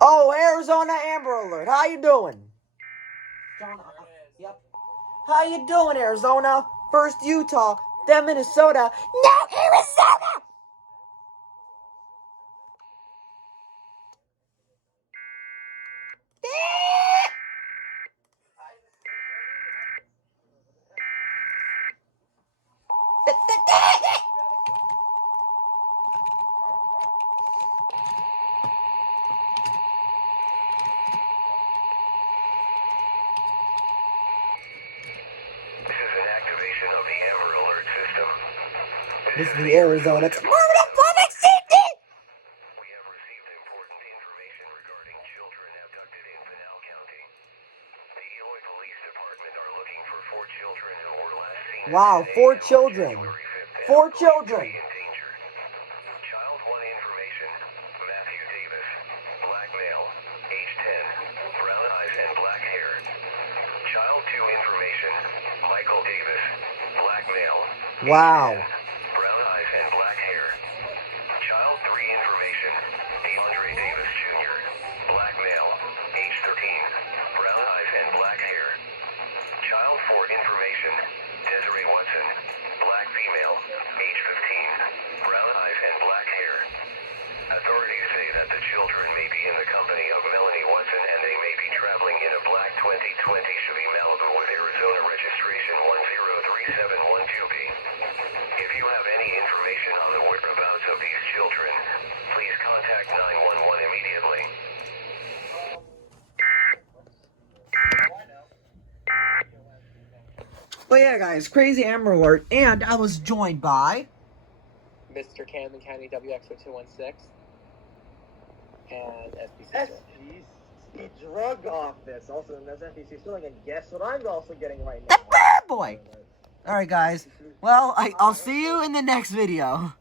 Oh, Arizona Amber Alert. How you doing? Yep. How you doing, Arizona? First Utah, then Minnesota. Now Arizona! This is the Arizona Department of Public Safety! We have received important information regarding children abducted in Pinal County. The Eloy Police Department are looking for 4 children who were last seen. Wow, 4 children. 4 children. Child 1 information, Matthew Davis, black male, age 10, brown eyes and black hair. Child 2 information, Michael Davis, black male. Wow. Brown eyes and black hair. Child 3 information, DeAndre Davis Jr., black male, age 13, brown eyes and black hair. Child 4 information, Desiree Watson, black female, age 15, brown eyes and black hair. Authorities say that the children may be in the company of Melanie Watson and they may be traveling in a black 2020 Chevy Malibu with Arizona registration 103712B. If you have any information on the whereabouts of these children, please contact 911 immediately. Well, yeah, guys, crazy Amber Alert, and I was joined by Mr. Camden County WX0216 and SBC. SBC Drug Office, also known as SBC Stealing, and guess what I'm also getting right the now? bad boy. All right, guys. Well, I'll see you in the next video.